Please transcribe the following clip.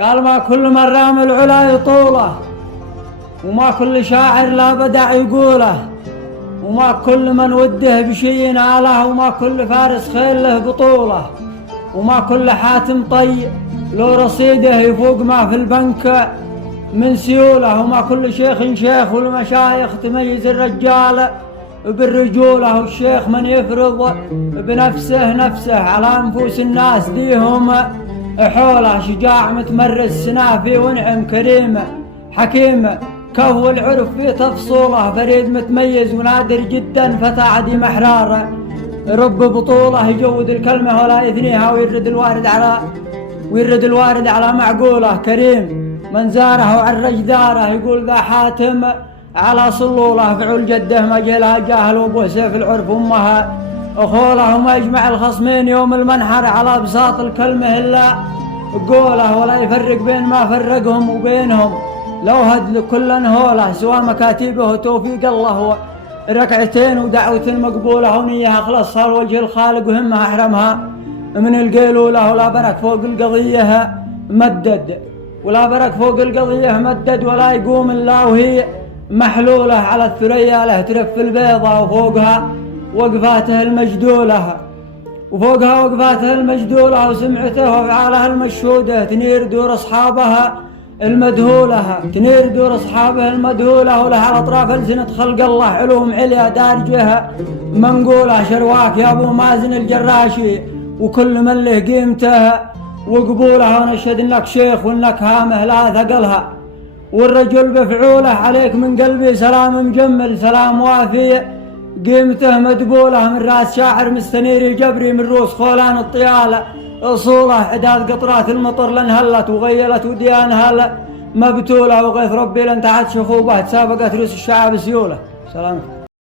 قال ما كل من رام العلا يطوله، وما كل شاعر لا بدع يقوله، وما كل من وده بشي يناله، وما كل فارس خيل له بطوله، وما كل حاتم طي لو رصيده يفوق ما في البنك من سيوله، وما كل شيخ شيخ والمشايخ تميز الرجال بالرجوله، والشيخ من يفرض بنفسه نفسه على أنفوس الناس ديهم حوله، شجاع متمرس سنافي ونعم كريم حكيم كهو العرف في تفصوله، فريد متميز ونادر جدا فتى عديم أحرار رب بطوله، يجود الكلمة ولا يثنيها ويرد الوارد على معقوله، كريم من زاره وعرج داره، يقول ذا حاتم على صلوله، فعل جده ما جهلها جاهل، وابوه سيف العرف امها اخوله، وما يجمع الخصمين يوم المنحر على بساط الكلمه الا قوله، ولا يفرق بين ما فرقهم وبينهم لو هد كل هوله، سوى مكاتيبه وتوفيق الله ركعتين ودعوة مقبولة، ونيها خلصها لوجه الخالق وهمها احرمها من القيلولة، ولا برك فوق القضية مدد، ولا برك فوق القضية مدد، ولا يقوم إلا وهي محلولة على الثريا له ترف البيضة، وفوقها وقفاته المجدولة، وسمعته وافعاله المشهودة تنير دور أصحابها المدهولة، ولها على أطراف ألسنة خلق الله علوم عليا دارجها منقولة، شرواك يا أبو مازن الجراشي وكل من له قيمته وقبولها، ونشهد إنك شيخ وإنك هامه لا ثقلها، والرجل بفعوله عليك من قلبي سلام مجمل، سلام وافي قيمته مدبولة، من راس شاعر مستنيري جبري، من روس خولان الطيالة أصوله، عداد قطرات المطر لانهلت وغيلت وديانها مبتولة، وغيث ربي لن تعد شخوبة تسابقت رؤوس الشعب سيولة. سلام.